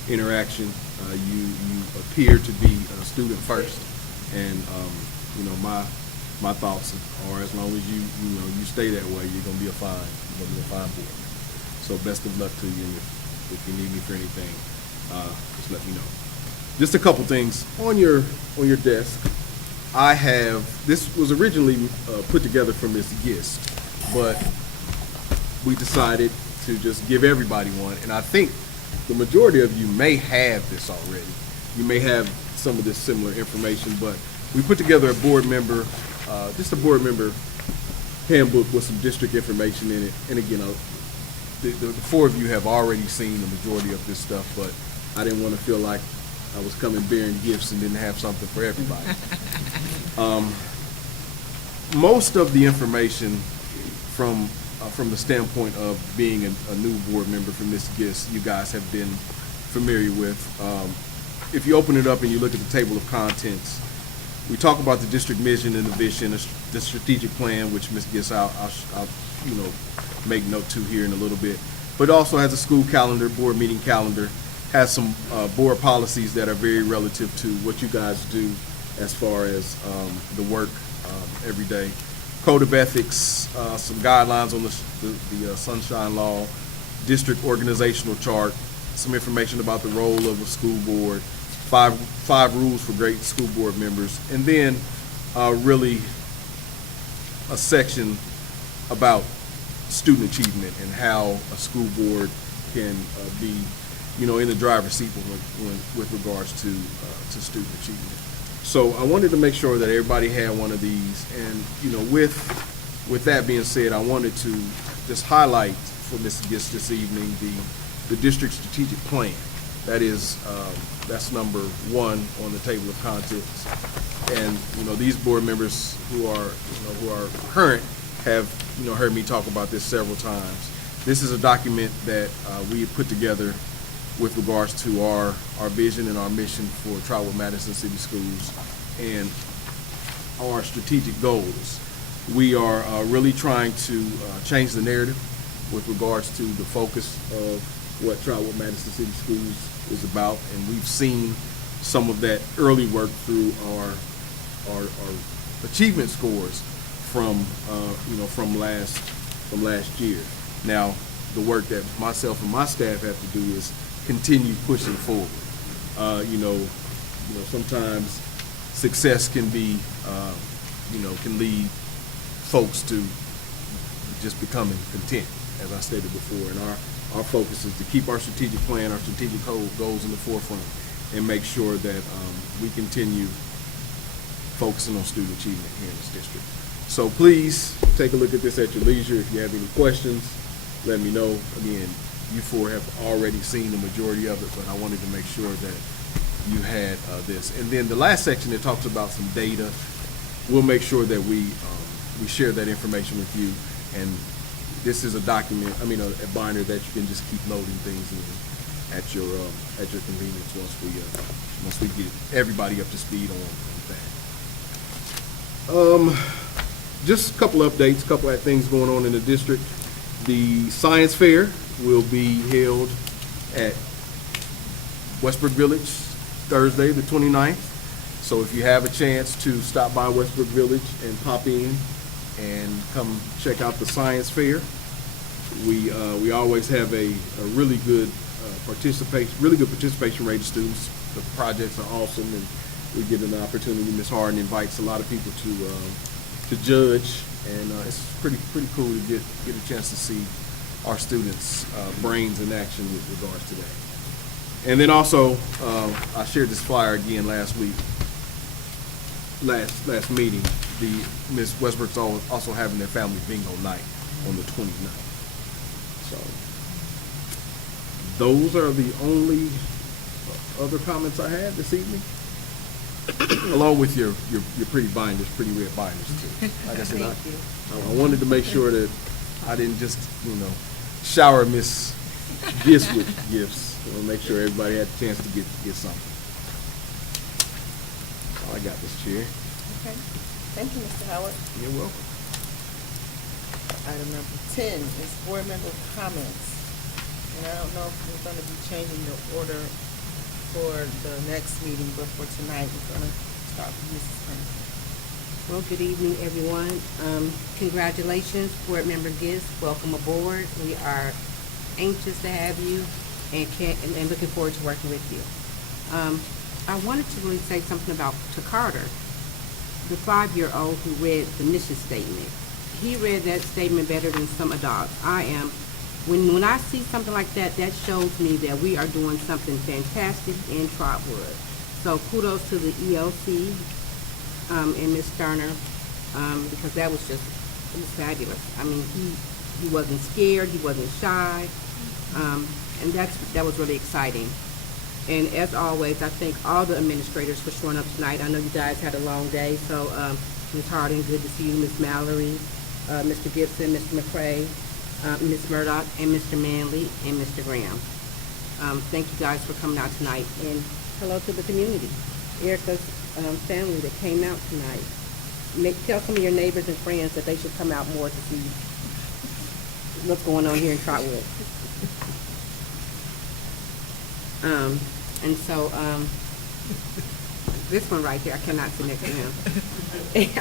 interaction, you appear to be a student first, and my thoughts are as long as you stay that way, you're gonna be a fine board member. So best of luck to you, and if you need me for anything, just let me know. Just a couple things on your desk. This was originally put together for Ms. Gist, but we decided to just give everybody one, and I think the majority of you may have this already. You may have some of this similar information, but we put together a board member handbook with some district information in it. And again, the 4 of you have already seen the majority of this stuff, but I didn't want to feel like I was coming bearing gifts and didn't have something for everybody. Most of the information from the standpoint of being a new board member from Ms. Gist, you guys have been familiar with. If you open it up and you look at the table of contents, we talk about the district mission and the vision, the strategic plan, which Ms. Gist I'll make note to here in a little bit. But it also has a school calendar, board meeting calendar, has some board policies that are very relative to what you guys do as far as the work every day. Code of ethics, some guidelines on the Sunshine Law, district organizational chart, some information about the role of a school board, five rules for great school board members, and then really a section about student achievement and how a school board can be, in the driver's seat with regards to student achievement. So I wanted to make sure that everybody had one of these, and with that being said, I wanted to just highlight for Ms. Gist this evening the district strategic plan. That's number 1 on the table of contents, and these board members who are current have heard me talk about this several times. This is a document that we put together with regards to our vision and our mission for Trotwood-Madison City Schools and our strategic goals. We are really trying to change the narrative with regards to the focus of what Trotwood-Madison City Schools is about, and we've seen some of that early work through our achievement scores from last year. Now, the work that myself and my staff have to do is continue pushing forward. Sometimes success can be, can lead folks to just becoming content, as I stated before. And our focus is to keep our strategic plan, our strategic goals in the forefront, and make sure that we continue focusing on student achievement here in this district. So please take a look at this at your leisure. If you have any questions, let me know. Again, you 4 have already seen the majority of it, but I wanted to make sure that you had this. And then the last section that talks about some data, we'll make sure that we share that information with you. And this is a document, a binder that you can just keep loading things in at your convenience once we get everybody up to speed on that. Just a couple updates, a couple of things going on in the district. The science fair will be held at Westbrook Village Thursday, the 29th. So if you have a chance to stop by Westbrook Village and pop in and come check out the science fair, we always have a really good participation rate of students. The projects are awesome, and we get an opportunity. Ms. Harden invites a lot of people to judge, and it's pretty cool to get a chance to see our students' brains in action with regards to that. And then also, I shared this flyer again last week. Last meeting, Ms. Westbrook's also having their family bingo night on the 29th. So those are the only other comments I had this evening, along with your pretty binders, pretty red binders too. Like I said, I wanted to make sure that I didn't just shower Miss Gifts with gifts. I want to make sure everybody had a chance to get something. I got this, Chair. Okay. Thank you, Mr. Howard. You're welcome. Item number 10 is board member comments. And I don't know if we're going to be changing the order for the next meeting, but for tonight, we're going to start with Mrs. Prince. Well, good evening, everyone. Congratulations, Board Member Gist. Welcome aboard. We are anxious to have you and looking forward to working with you. I wanted to really say something to Carter, the 5-year-old who read the mission statement. He read that statement better than some adults. When I see something like that, that shows me that we are doing something fantastic in Trotwood. So kudos to the ELC and Ms. Sterner, because it was fabulous. I mean, he wasn't scared, he wasn't shy, and that was really exciting. And as always, I thank all the administrators for showing up tonight. I know you guys had a long day, so Ms. Harding, good to see you, Ms. Mallory, Mr. Gibson, Mr. McCray, Ms. Murdoch, and Mr. Manley, and Mr. Graham. Thank you guys for coming out tonight. And hello to the community. Erica's family that came out tonight. Tell some of your neighbors and friends that they should come out more to see what's going on here in Trotwood. And so, this one right here, I cannot sit next to him.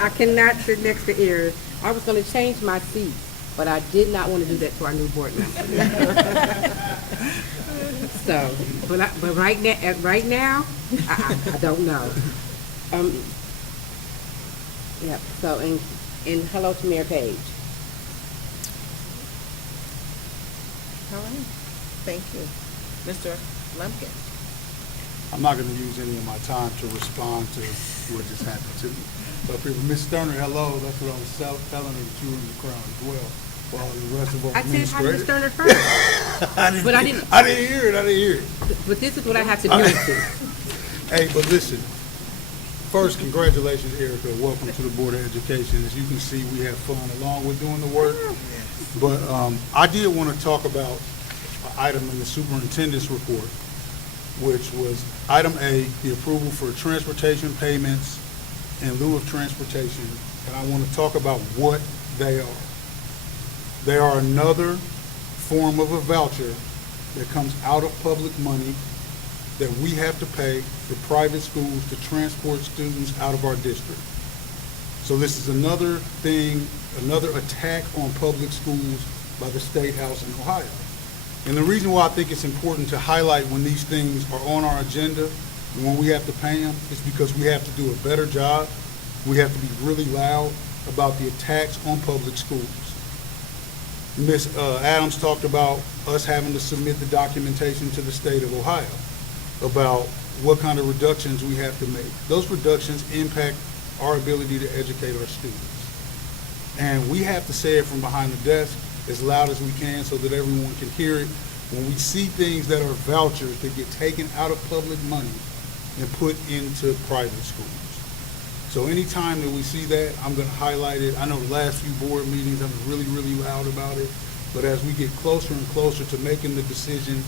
I cannot sit next to Eric. I was going to change my seat, but I did not want to do that to our new board member. So, but right now, I don't know. Yep. So, and hello to Mayor Page. All right. Thank you. Mr. Lumpkin. I'm not going to use any of my time to respond to what just happened to me. But Ms. Sterner, hello, that's what I was telling her, that you were in the crowd as well, while the rest of our I said hi to Ms. administrators. Sterner first. I didn't hear it. But this is what I have to do with it. Hey, but listen, first, congratulations, Erica. Welcome to the Board of Education. As you can see, we have fun along with doing the work. But I did want to talk about an item in the superintendent's report, which was item A, the approval for transportation payments in lieu of transportation. And I want to talk about what they are. They are another form of a voucher that comes out of public money that we have to pay for private schools to transport students out of our district. So this is another thing, another attack on public schools by the State House in Ohio. And the reason why I think it's important to highlight when these things are on our agenda and when we have to pay them is because we have to do a better job. We have to be really loud about the attacks on public schools. Ms. Adams talked about us having to submit the documentation to the state of Ohio about what kind of reductions we have to make. Those reductions impact our ability to educate our students. And we have to say it from behind the desk as loud as we can so that everyone can hear it. When we see things that are vouchers that get taken out of public money and put into private schools. So anytime that we see that, I'm going to highlight it. I know the last few board meetings, I was really, really loud about it. But as we get closer and closer to making the decision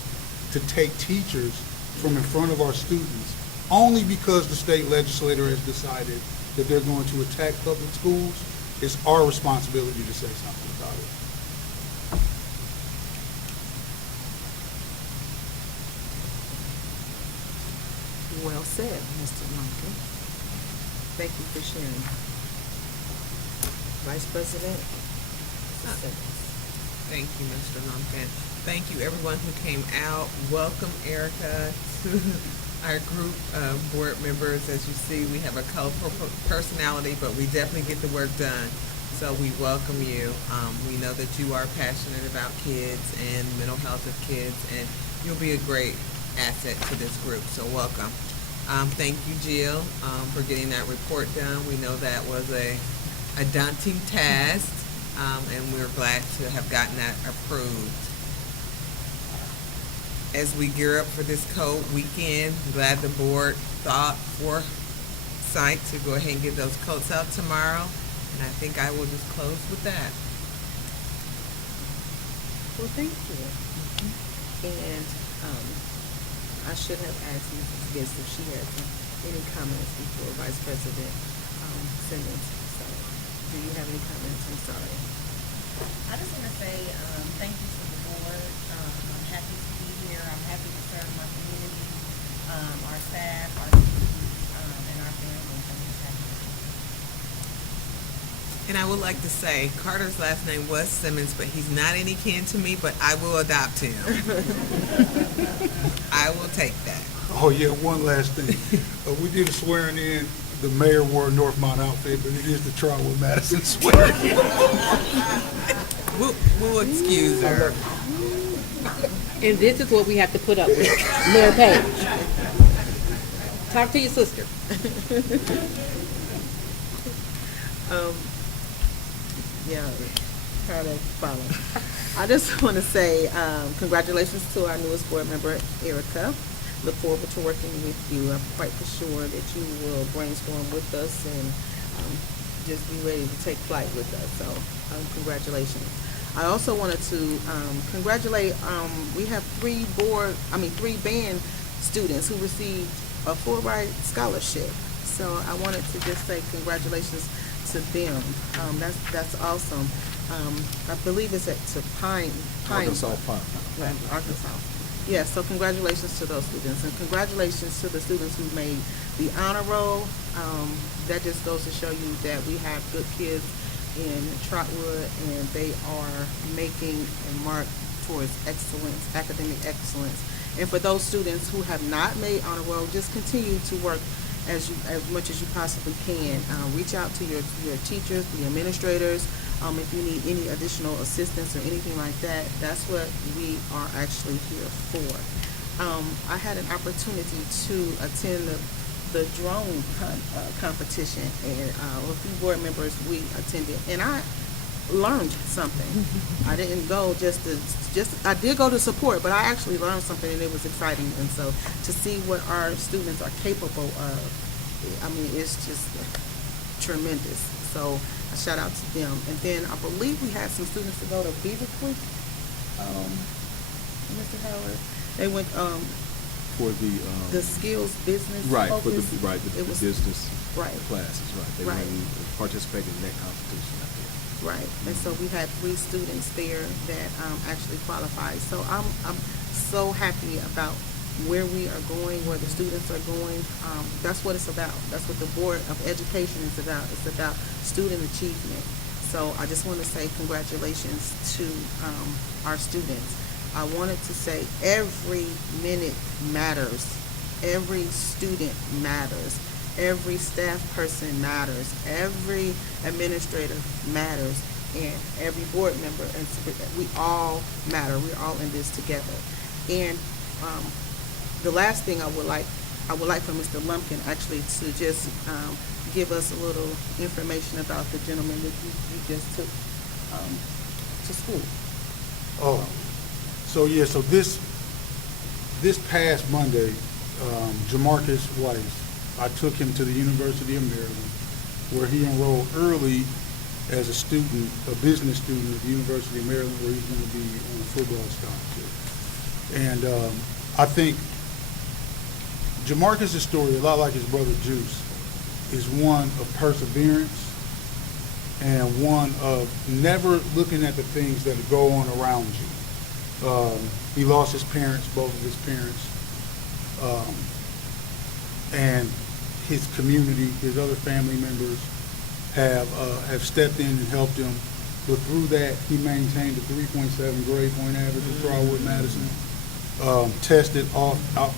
to take teachers from in front of our students, only because the state legislator has decided that they're going to attack public schools, it's our responsibility to say something about it. Well said, Mr. Lumpkin. Thank you for sharing. Vice President Simmons. Thank you, Mr. Lumpkin. Thank you, everyone who came out. Welcome, Erica, to our group of board members. As you see, we have a colorful personality, but we definitely get the work done. So we welcome you. We know that you are passionate about kids and mental health of kids, and you'll be a great asset to this group. So welcome. Thank you, Jill, for getting that report done. We know that was a daunting task, and we're glad to have gotten that approved. As we gear up for this cold weekend, I'm glad the board thought foresight to go ahead and get those coats out tomorrow. And I think I will just close with that. Well, thank you. And I should have asked Mrs. Gibbs if she had any comments before Vice President Simmons. So, do you have any comments? I'm sorry. I just want to say thank you to the board. I'm happy to be here. I'm happy to serve my community, our staff, our students, and our families. I'm just happy to be here. And I would like to say, Carter's last name was Simmons, but he's not any kin to me, but I will adopt him. I will take that. Oh, yeah, one last thing. We did a swearing in. The mayor wore a Northmont outfit, but it is the Trotwood-Madison swearing in. We'll excuse her. And this is what we have to put up with. Mayor Page. Talk to your sister. Yeah, try to follow. I just want to say congratulations to our newest board member, Erica. Look forward to working with you. I'm quite for sure that you will brainstorm with us and just be ready to take flight with us. So congratulations. I also wanted to congratulate, we have three band students who received a Fulbright scholarship. So I wanted to just say congratulations to them. That's awesome. I believe it's at Arkansas Pine. Arkansas. Yes, so congratulations to those students, and congratulations to the students who made the honor roll. That just goes to show you that we have good kids in Trotwood, and they are making a mark towards excellence, academic excellence. And for those students who have not made honor roll, just continue to work as much as you possibly can. Reach out to your teachers, the administrators, if you need any additional assistance or anything like that. That's what we are actually here for. I had an opportunity to attend the drone competition, and a few board members, we attended, and I learned something. I didn't go I did go to support, but I actually learned something, and it was exciting. And so to see what our students are capable of, I mean, it's just tremendous. So a shout out to them. And then I believe we had some students to go to Beaver Creek, Mr. Howard. They went For the skills business right, focus. the business right. classes, right. They right. went and participated in that competition out there. Right, and so we had 3 students there that actually qualified. So I'm so happy about where we are going, where the students are going. That's what it's about. That's what the Board of Education is about. It's about student achievement. So I just want to say congratulations to our students. I wanted to say every minute matters. Every student matters. Every staff person matters. Every administrator matters. And every board member, and we all matter. We're all in this together. And the last thing I would like for Mr. Lumpkin actually to just give us a little information about the gentleman that you just took to school. Oh, so yeah, so this past Monday, Jamarcus Weiss, I took him to the University of Maryland, where he enrolled early as a student, a business student at the University of Maryland, where he's going to be on a football scholarship. And I think Jamarcus' story, a lot like his brother Juice, is one of perseverance and one of never looking at the things that go on around you. He lost his parents, both of his parents, and his community, his other family members have stepped in and helped him. But through that, he maintained a 3.7 grade point average at Trotwood-Madison. Tested out of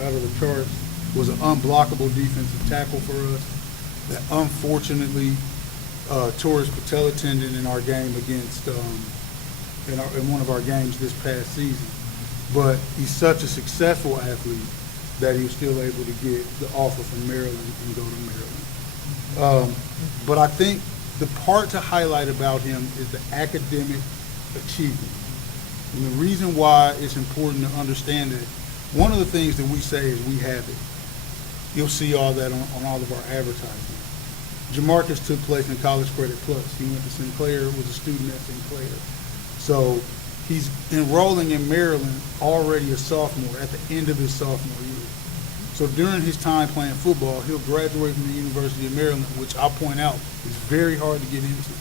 the charts, was an unblockable defensive tackle for us that unfortunately tore his patella tendon in our game against in one of our games this past season. But he's such a successful athlete that he was still able to get the offer from Maryland and go to Maryland. But I think the part to highlight about him is the academic achievement. And the reason why it's important to understand that, one of the things that we say is we have it. You'll see all that on all of our advertising. Jamarcus took place in College Credit Plus. He went to Sinclair, was a student at Sinclair. So he's enrolling in Maryland already a sophomore at the end of his sophomore year. So during his time playing football, he'll graduate from the University of Maryland, which I'll point out is very hard to get into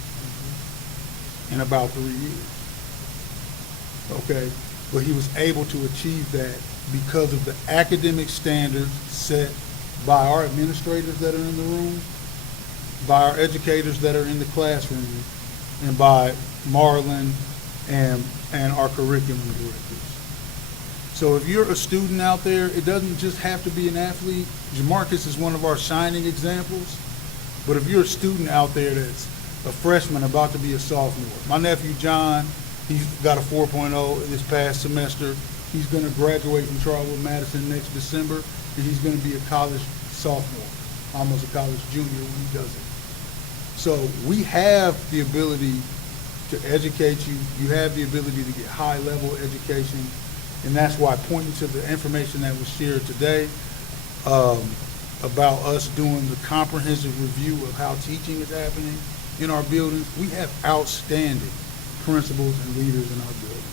in about 3 years. Okay, but he was able to achieve that because of the academic standards set by our administrators that are in the room, by our educators that are in the classroom, and by Marlon and our curriculum directors. So if you're a student out there, it doesn't just have to be an athlete. Jamarcus is one of our shining examples. But if you're a student out there that's a freshman about to be a sophomore, my nephew John, he's got a 4.0 this past semester. He's going to graduate from Trotwood-Madison next December, and he's going to be a college sophomore, almost a college junior when he does it. So we have the ability to educate you. You have the ability to get high-level education. And that's why, pointing to the information that was shared today about us doing the comprehensive review of how teaching is happening in our buildings, we have outstanding principals and leaders in our building.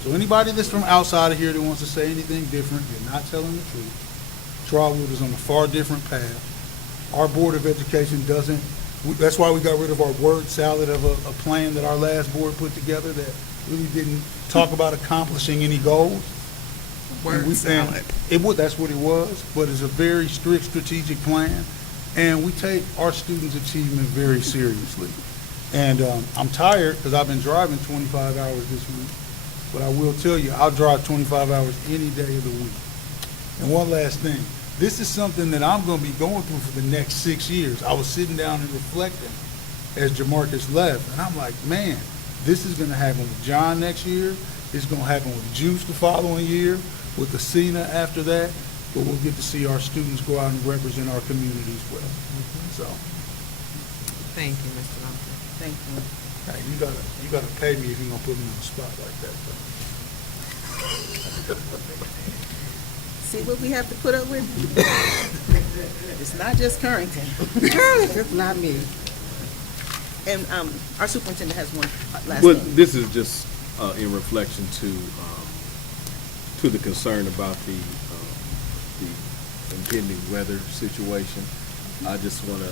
So anybody that's from outside of here that wants to say anything different, you're not telling the truth. Trotwood is on a far different path. Our Board of Education doesn't, that's why we got rid of our word salad of a plan that our last board put together that really didn't talk about accomplishing any goals. Word salad. That's what it was, but it's a very strict strategic plan, and we take our students' achievement very seriously. And I'm tired because I've been driving 25 hours this week, but I will tell you, I'll drive 25 hours any day of the week. And one last thing, this is something that I'm going to be going through for the next 6 years. I was sitting down and reflecting as Jamarcus left, and I'm like, man, this is going to happen with John next year. It's going to happen with Juice the following year, with Athena after that. But we'll get to see our students go out and represent our communities well. So, Thank you, Mr. Lumpkin. Thank you. hey, you gotta pay me if you're gonna put me on the spot like that. See what we have to put up with? It's not just Currington. It's not me. And our superintendent has one last Well, thing. this is just in reflection to the concern about the impending weather situation. I just want to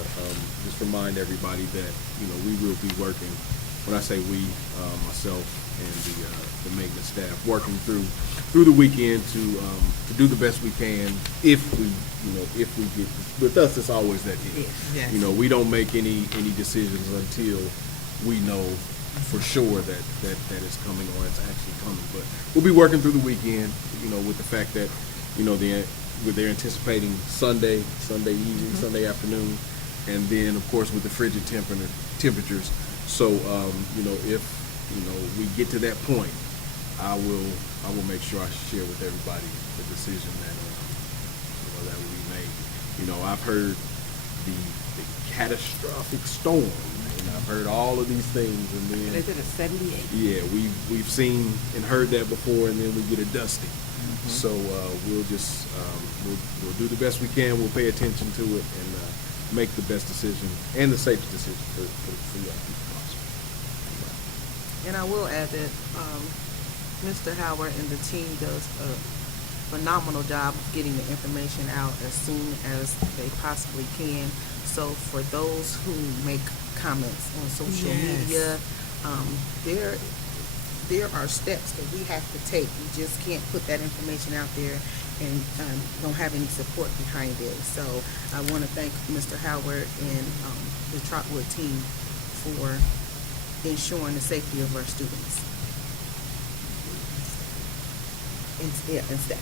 just remind everybody that, you know, we will be working, when I say we, myself and the maintenance staff, working through the weekend to do the best we can if we get, with us, it's always that if. Yes. You know, we don't make any decisions until we know for sure that it's coming or it's actually coming. But we'll be working through the weekend, you know, with the fact that, you know, they're anticipating Sunday evening, Sunday afternoon, and then of course with the frigid temperatures. So you know, if we get to that point, I will make sure I share with everybody the decision that that will be made. You know, I've heard the catastrophic storm, and I've heard all of these things, and then They did a 78. yeah, we've seen and heard that before, and then we get a dusting. So we'll just we'll do the best we can. We'll pay attention to it and make the best decision and the safest decision for you all possible. And I will add that Mr. Howard and the team does a phenomenal job of getting the information out as soon as they possibly can. So for those who make comments on social media, there are steps that we have to take. We just can't put that information out there and don't have any support behind it. So I want to thank Mr. Howard and the Trotwood team for ensuring the safety of our students and staff.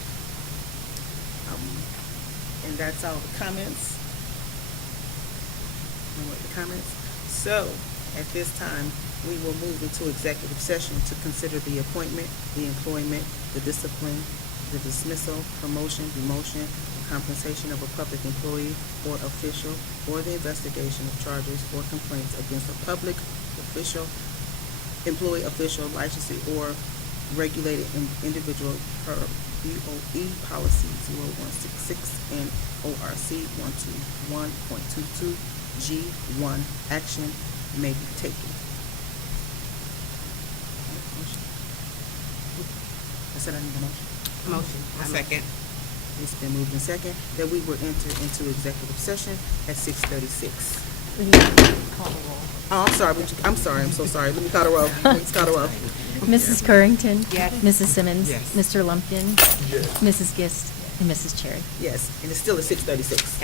And that's all the comments. No more comments. So at this time, we will move into executive session to consider the appointment, the employment, the discipline, the dismissal, promotion, demotion, or compensation of a public employee or official, or the investigation of charges or complaints against a public official, employee, official, licensee, or regulated individual per BOE policy 0166 and ORC 121.22 G1. Action may be taken. I said I need a motion. Motion. A second. It's been moved in second that we will enter into executive session at 6:36. Oh, I'm sorry. I'm so sorry. Let me call the roll. Let's call the roll. Mrs. Currington? Yes. Mrs. Simmons? Yes. Mr. Lumpkin? Yes. Mrs. Gist? And Mrs. Cherry? Yes, and it's still at 6:36.